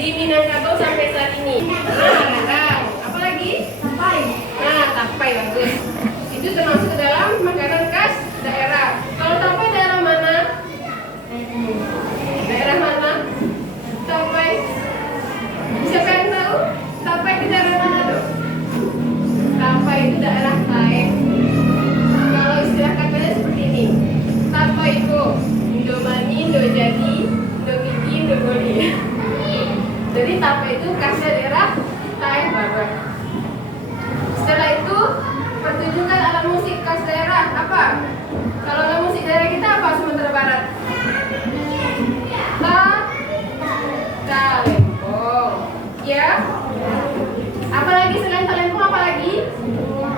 di Minangkabau sampai saat ini. Nah, apa lagi? Tapai. Nah, tapai bagus. Itu termasuk ke dalam makanan khas daerah. Kalau tapai daerah mana? Daerah mana? Tapai. Siapa yang tahu? Tapai itu daerah mana tuh? Tapai itu daerah lain. Kalau istilah katanya seperti ini. Tapai itu Indomani, Indojadi, Indogigi, Indogori. Jadi tapai itu khasnya daerah Thai Barat. Setelah itu pertunjukan alat musik khas daerah apa? Kalau alat musik daerah kita apa Sumatera Barat? Talempong. Ya. Apa lagi selain talempong apa lagi?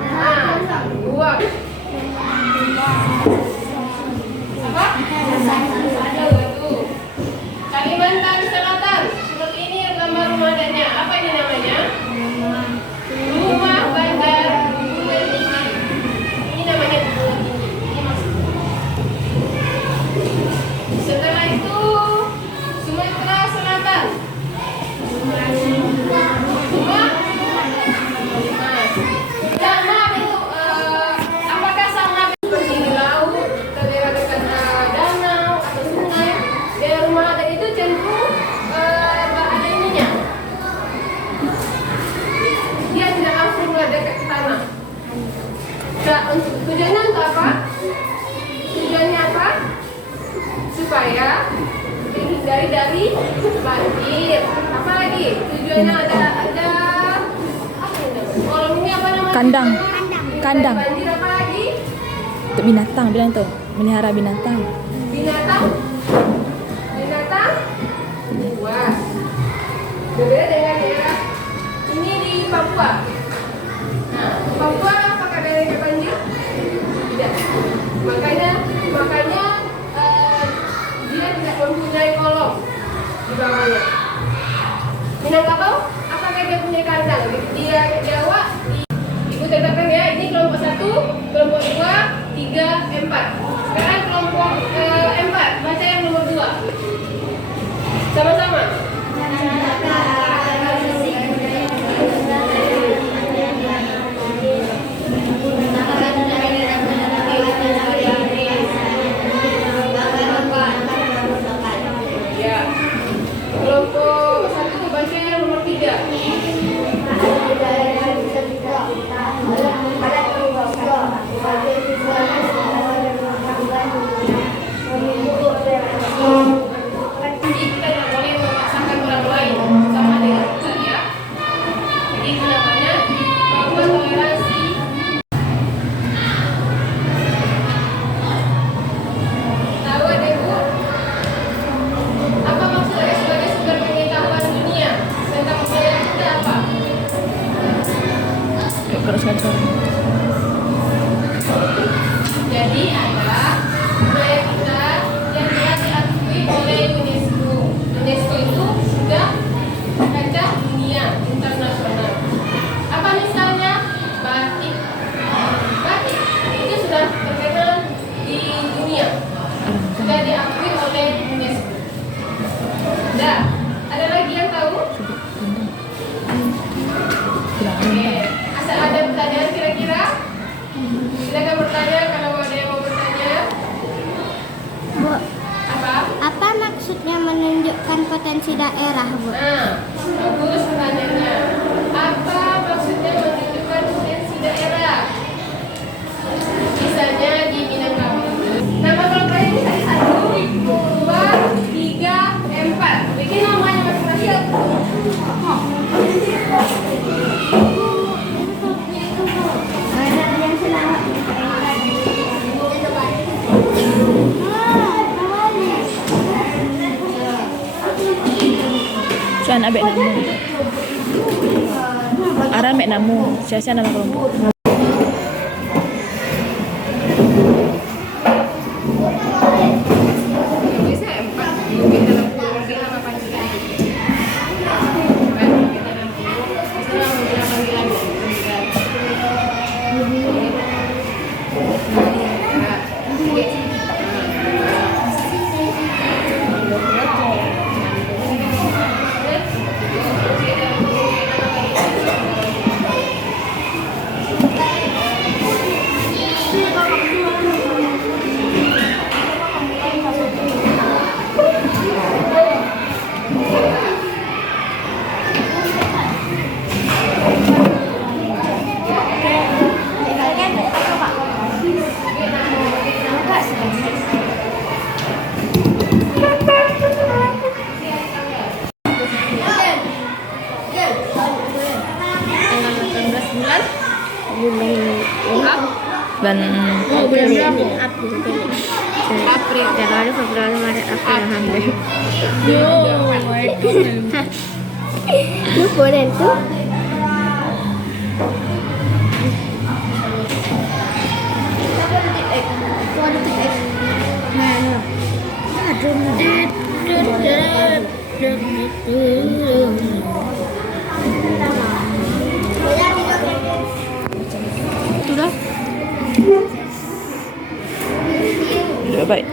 Nah, buah. Apa? Kalimantan Selatan. Seperti ini gambar rumah adatnya. Apa ini namanya? Rumah bandar Bukit Tinggi. Ini namanya Bukit Tinggi. Ini maksudnya. Setelah itu Sumatera Selatan. Danau itu apakah sama seperti di laut atau daerah dekat danau atau sungai? Daerah rumah adat itu cenderung ada ininya. Dia tidak langsung dekat ke tanah. Tujuannya untuk apa? Tujuannya apa? Supaya dihindari dari banjir. Apa lagi? Tujuannya ada kalau ini apa namanya? Kandang. Banjir apa lagi? Untuk binatang, bilang tuh, melihara binatang. Binatang buas. Berbeda dengan daerah ini di Papua. Nah, Papua apakah daerah banjir? Tidak. Makanya dia tidak mempunyai kolong di bawahnya. Minangkabau, apakah dia punya kandang? Dia Jawa. Ibu tetapkan ya, ini kelompok 1, kelompok 2, 3, 4. Sekarang kelompok 4, baca yang nomor 2. Sama-sama. Ya. Kelompok 1, baca yang nomor 3. Kita tidak boleh memaksakan orang lain sama dengan kita ya. Jadi itu namanya bahwa toleransi. Tahu ada Bu? Apa maksudnya sebagai sumber pengetahuan dunia tentang budaya kita apa? Jadi ada budaya kita yang telah diakui oleh UNESCO. UNESCO itu sudah kancah dunia internasional. Apa misalnya batik? Batik itu sudah terkenal di dunia, sudah diakui oleh UNESCO. Nah, ada lagi yang tahu? Oke, asal ada pertanyaan kira-kira? Silakan bertanya kalau ada yang mau bertanya. Bu, Apa maksudnya menunjukkan potensi daerah, Bu? Nah, bagus pertanyaannya. Apa maksudnya menunjukkan potensi daerah? Misalnya di Minangkabau. Nama kelompok ini tadi 1, 2, 3, 4. Bikin namanya masing-masing. Cuan abek namu. Aran mek namu. Sia-sia nama kelompok. Dan bulan berapa? April. Januari, Februari, Maret, April. Lu boleh tuh. sudah. Sudah baik.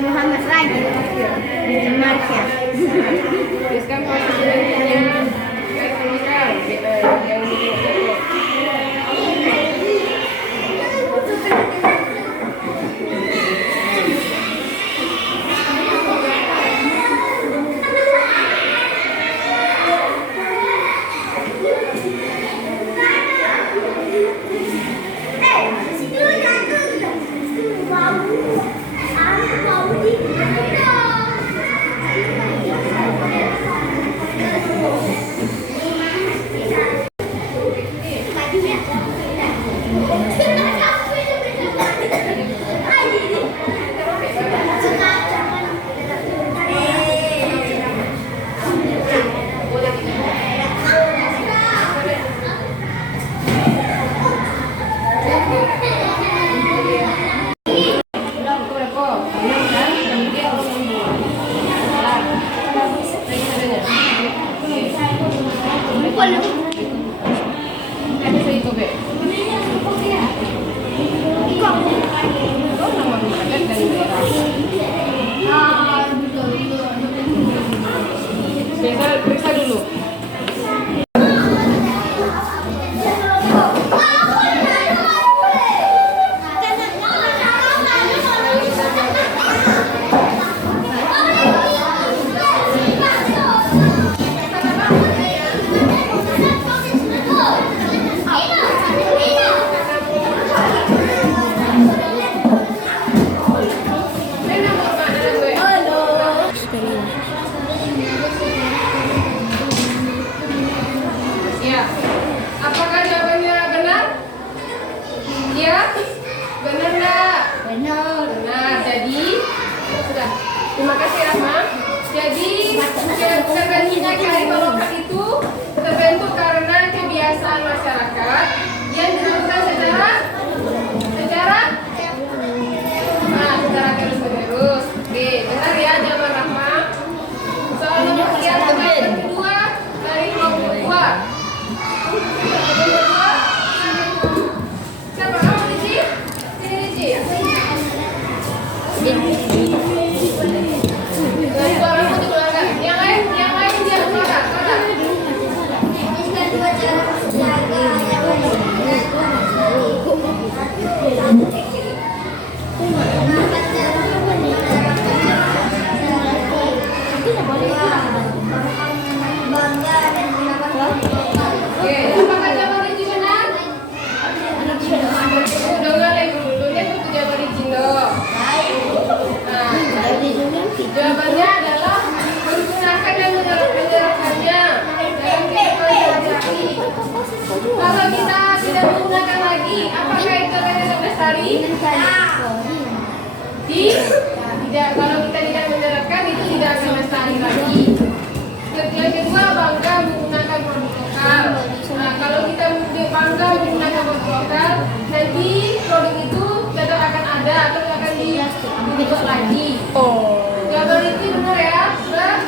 Muhammad Rajin. Marsha. Tuliskan posisinya. Periksa dulu. Ya. Apakah jawabannya benar? Ya? Benar nggak? Benar. Benar. Jadi sudah. Terima kasih Rahma. Jadi terbentuknya Kariolokan itu terbentuk karena kebiasaan masyarakat yang dilakukan secara terus menerus. Oke, benar ya jawaban Rahma. Soal nomor yang kedua dari kelompok 2. Siapa kamu Riji? Sini Riji. Suaramu dikeluarkan. Yang lain dia keluarkan. tidak, kalau kita tidak menerapkan itu tidak akan lestari lagi. Yang kedua, bangga menggunakan produk lokal. Nah, kalau kita bangga menggunakan produk lokal, nanti produk itu tetap akan ada atau akan dibuat lagi. Jawaban itu benar ya? Sudah?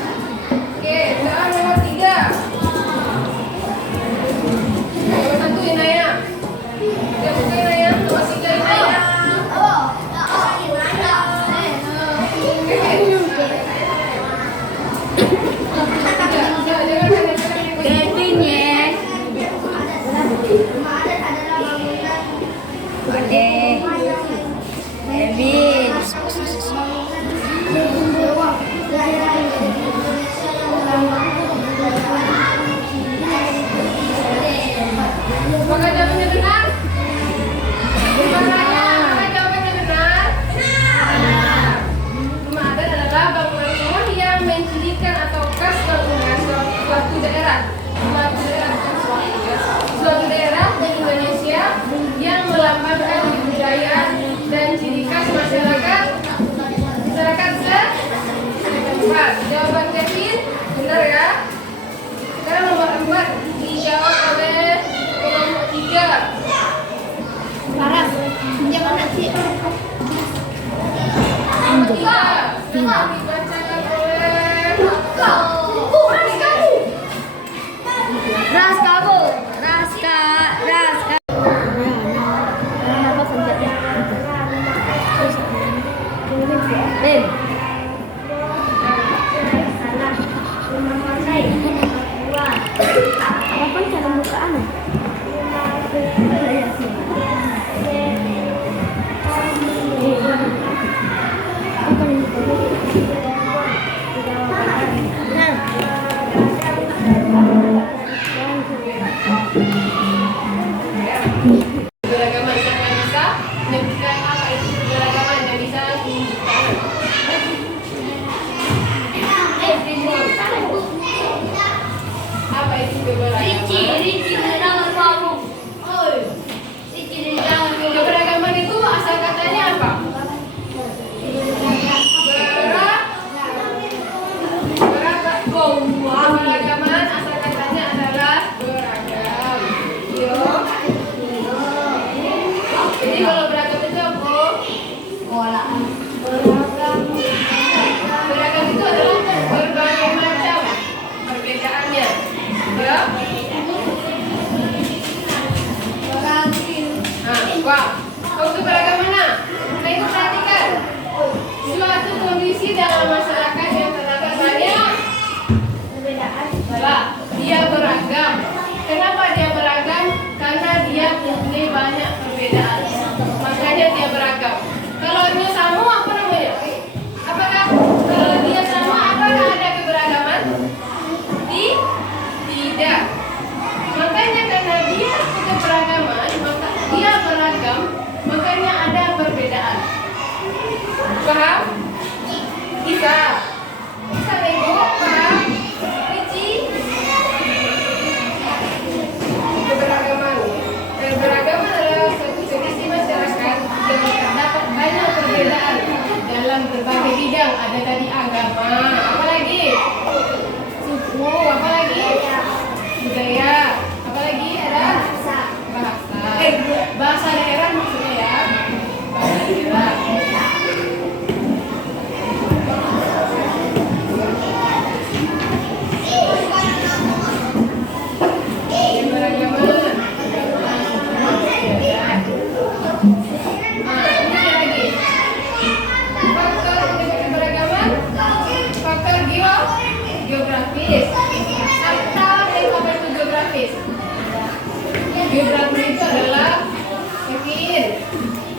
Oke, sekarang nomor 3. Nomor 1 Inaya. Yang bukan Inaya, nomor 3 Inaya. Apakah jawabannya benar? Apakah jawabannya benar? Rumah adat adalah bangunan rumah yang mencirikan atau khas bangunan suatu daerah. Suatu daerah di Indonesia yang melambangkan kebudayaan dan ciri khas masyarakat setempat. Jawaban Kevin benar ya. Sekarang nomor 4 dijawab oleh kelompok 3. Laras, jangan nanti. Nomor 3 dibacakan oleh Raska. Apa senjatanya? Ben. Apa cara bukaan? Keberagaman yang bisa menunjukkan apa itu keberagaman yang bisa menunjukkan. Apa itu keberagaman? Keberagaman itu asal katanya apa? Keberagaman asal katanya adalah beragam. Jadi kalau beragam itu apa? Beragam itu adalah berbagai macam perbedaannya. Ya? Wah, untuk beragam mana? Nah, itu perhatikan. Suatu kondisi dalam masyarakat yang terdapat banyak perbedaan. Dia beragam. Kenapa dia beragam? Karena dia mempunyai banyak perbedaan. Makanya dia beragam. Kalau dia sama, apa namanya? Apakah kalau dia sama, apakah ada keberagaman? Tidak. Makanya karena dia keberagaman, maka dia beragam, makanya ada perbedaan. Paham? Bisa. Bisa Lego, paham? Ricci? Keberagaman. Keberagaman adalah suatu kondisi masyarakat yang terdapat banyak perbedaan dalam berbagai bidang. Ada tadi agama, apalagi? Suku, apalagi? Budaya, apalagi ada? Bahasa daerah maksudnya ya. Bahasa daerah. Geografis. Geografis itu adalah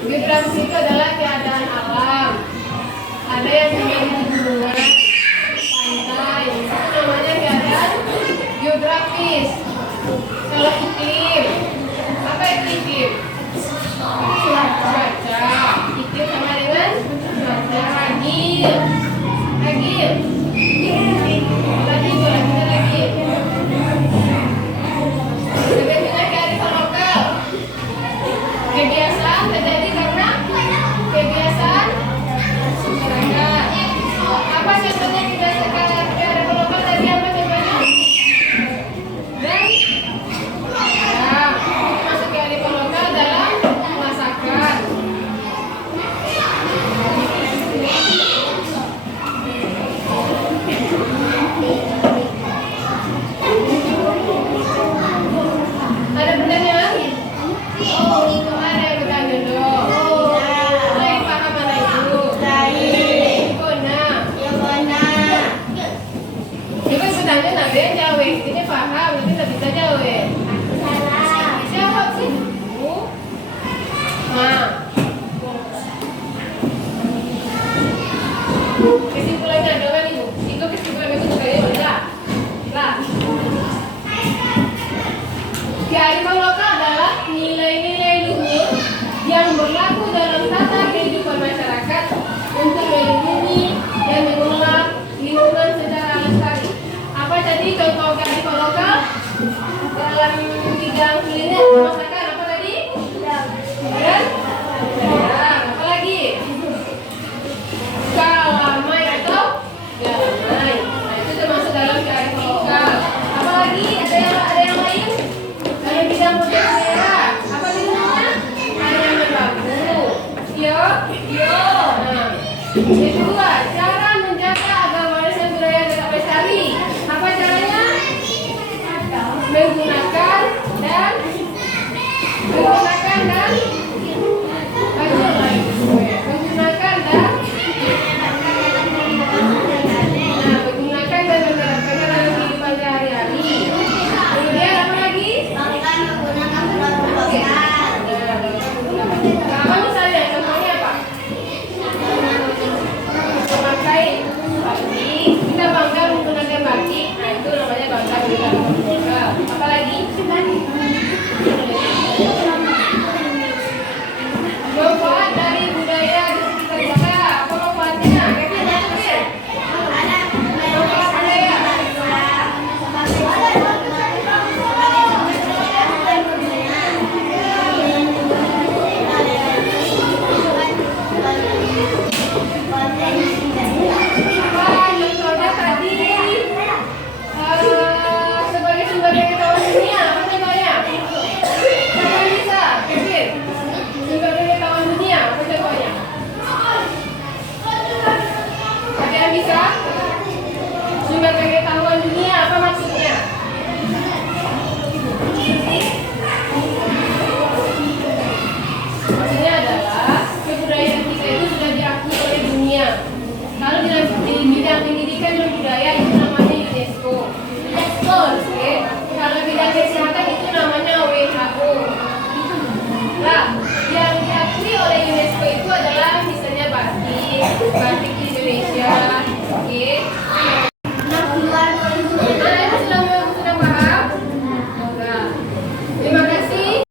geografis itu adalah keadaan alam. Ada yang memiliki gunungan, pantai, itu namanya keadaan geografis. Kalau iklim, apa itu iklim? Cuaca. Iklim sama dengan cuaca. Agil. Lagi. Kebiasaan kebiasaan terjadi karena Iya. Nah, yang kedua, cara menjaga agar warisan budaya tetap lestari. Apa caranya? Menggunakan dan menerapkannya dalam kehidupan sehari-hari. Kemudian apa lagi? Apa misalnya? Contohnya apa? Memakai batik. Kita bangga menggunakan batik. Nah, itu namanya bangga menggunakan batik. Apa lagi? Manfaat dari budaya di sekitar kita. Apa manfaatnya? Kevin, Kevin. Manfaat budaya. Apa contohnya tadi? Sebagai sumber pengetahuan dunia. Apa contohnya? Siapa yang bisa? Kevin. Sumber pengetahuan dunia. Apa contohnya? Ada yang bisa? Sumber pengetahuan dunia. Apa maksudnya? Maksudnya adalah kebudayaan kita itu sudah diakui oleh dunia. Kalau di bidang pendidikan dan budaya itu namanya UNESCO. Oke. Kalau bidang kesehatan itu namanya WHO. Nah, yang diakui oleh UNESCO itu adalah misalnya batik Indonesia. Oke. Nah, itu sudah paham? Nah, terima kasih.